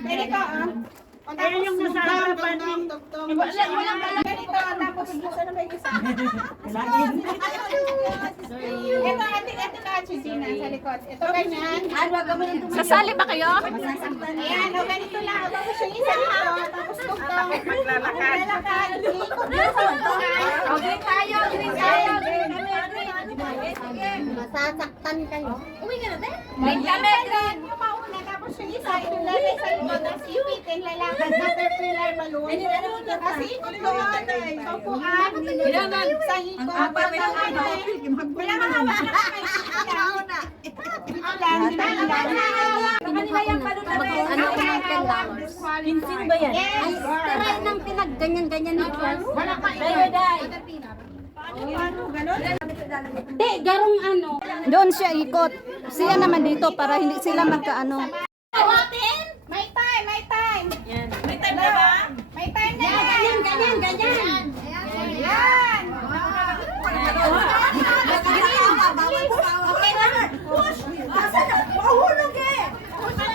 Ganito, Ayun yung nasa harapan ni... walang pala ganito, tapos ano ba yung isa? Ito, ate Chicina sa likod. Ito, ganyan. Sasali ba kayo? Ayan, ganito lang. Tapos yung isa dito, tapos tugtong. Maglalakad. Ikot lang sa tugtong. Okay tayo, green tayo. Masasaktan kayo. Uwi ka na, te? Green kami, green. Yung mauna, tapos yung isa, ilalagay sa likod, tapos ipitin, lalakad, caterpillar, balloon. Kasi ikot doon, sopuan, sa hikot, wala kang hawak na kamay. Ito lang, Sa kanila yung balon na rin. Ano yung $10? Pinsin ba yan? Yes. Try ng pinagganyan-ganyan ni Charles. Wala pa Tayo, day. Hindi, garong ano. Doon siya ikot. Siya naman dito para hindi sila magkaano. May time, may time. May time na ba? May time na yan. Ganyan. Yan. Okay na. Push. Mahulog eh.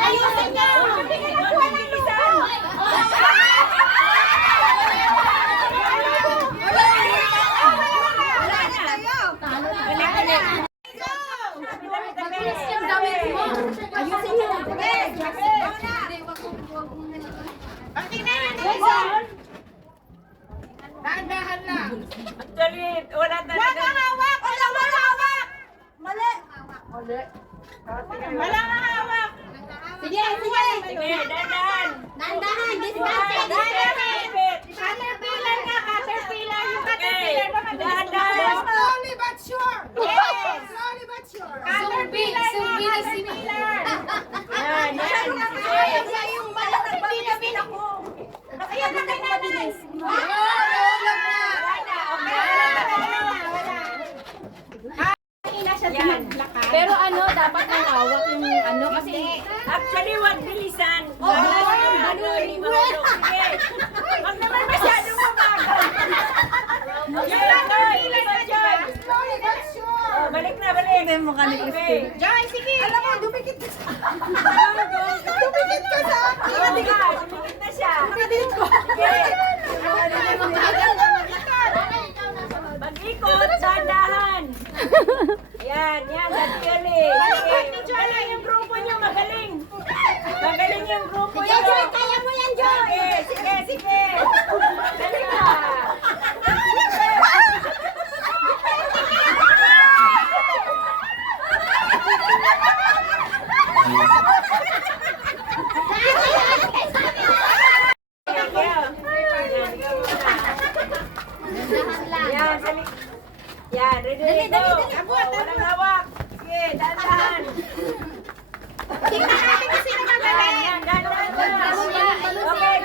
Ayusin niyo. Hindi ka nakuha ng lupa. Ayusin niyo. Okay na yan. Ayusin. Dahan-dahan lang. Actually, wala Wag talaga. kang hawak. Wala kang hawak. Mali. Wala kang hawak. Sige, sige. Sige, dadan. Dahan-dahan. Distansya. Caterpillar ka, caterpillar. Yung caterpillar ba? Dahan-dahan. Slowly but sure. Yes. Slowly but sure. Caterpillar ka, caterpillar. Yan, yan. Ayan yung malaki pinabin ako. Ayan na kay nanay. Pero ano, dapat ang hawak yung ano kasi... Actually, wag bilisan. Sige. Wag naman masyadong mabagal. Yan lang, ilan dyan. Slowly but sure. Oh, balik na, balik. Hindi mo Christine. Joy, sige. Alam mo, dumikit ka sa Dumikit ka sa akin. Dumikit na siya. Dumikit ko. Sige. Mag-ikot, dahan-dahan. Yan, yan, that's galing. Sige, yung grupo niyo, magaling. Magaling yung grupo niyo. Joy, kaya mo yan, Joy. Sige, sige, sige. Dali ka. Yan, sali. Yan, ready, go. Walang hawak. Sige, dahan-dahan. Tingnan natin kung sino magaling. Yan, dahan-dahan. Okay,